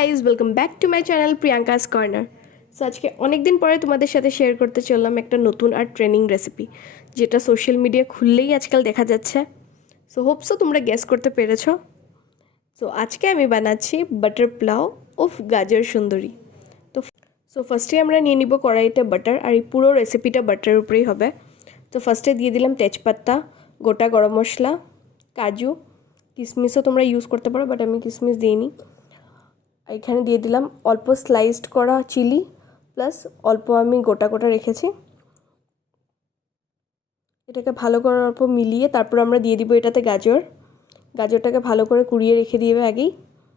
Guys welcome back to my channel Priyanka's corner. So আজকে অনেক দিন পরে তোমাদের সাথে শেয়ার করতে চললাম একটা নতুন আর ট্রেনিং রেসিপি, যেটা সোশ্যাল মিডিয়া খুললেই আজকাল দেখা যাচ্ছে। সো হোপসো তোমরা গেস করতে পেরেছো। সো আজকে আমি বানাচ্ছি বাটার পোলাও উফ গাজর সুন্দরী। তো ফার্স্টে আমরা নিয়ে নিব কড়াইতে বাটার, আর এই পুরো রেসিপিটা বাটারের উপরেই হবে। তো ফার্স্টে দিয়ে দিলাম তেজপাতা, গোটা গরম মশলা, কাজু, কিশমিশও তোমরা ইউজ করতে পারো, বাট আমি কিশমিশ দিইনি। এখানে দিয়ে দিলাম অল্প স্লাইসড করা চিলি, প্লাস অল্প আমি গোটা গোটা রেখেছি। এটাকে ভালো করে অল্প মিলিয়ে তারপর আমরা দিয়ে দিব এটাতে গাজরটাকে ভালো করে কুড়িয়ে রেখে দিবে আগেই।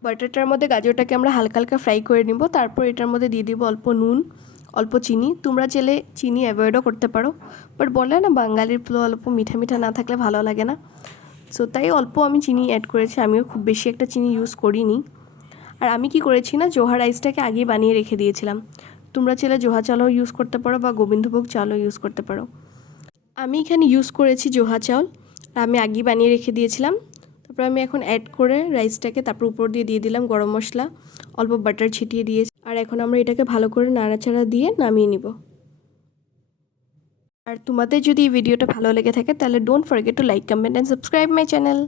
বাটারটার মধ্যে গাজরটাকে আমরা হালকা হালকা ফ্রাই করে নিব। তারপর এটার মধ্যে দিয়ে দিব অল্প নুন, অল্প চিনি। তোমরা চাইলে চিনি অ্যাভয়েডও করতে পারো, বাট বলে না বাঙালির পোলাও অল্প মিঠা মিঠা না থাকলে ভালো লাগে না। সো তাই অল্প আমি চিনি অ্যাড করেছি, আমিও খুব বেশি একটা চিনি ইউজ করিনি। আর আমি কি করেছি না, জোহা রাইসটাকে আগে বানিয়ে রেখে দিয়েছিলাম। তোমরা চাইলে জোহা চালও ইউজ করতে পারো বা গোবিন্দভোগ চালও ইউজ করতে পারো। আমি এখানে ইউজ করেছি জোহা চাল, আর আমি আগে বানিয়ে রেখে দিয়েছিলাম। তারপর আমি এখন অ্যাড করে রাইসটাকে তারপর উপর দিয়ে দিলাম গরম মশলা, অল্প বাটার ছিটিয়ে দিয়েছি। আর এখন আমরা এটাকে ভালো করে নাড়াচাড়া দিয়ে নামিয়ে নিব। আর তোমাদের যদি এই ভিডিওটা ভালো লেগে থাকে তাহলে don't forget to like, comment and subscribe my channel.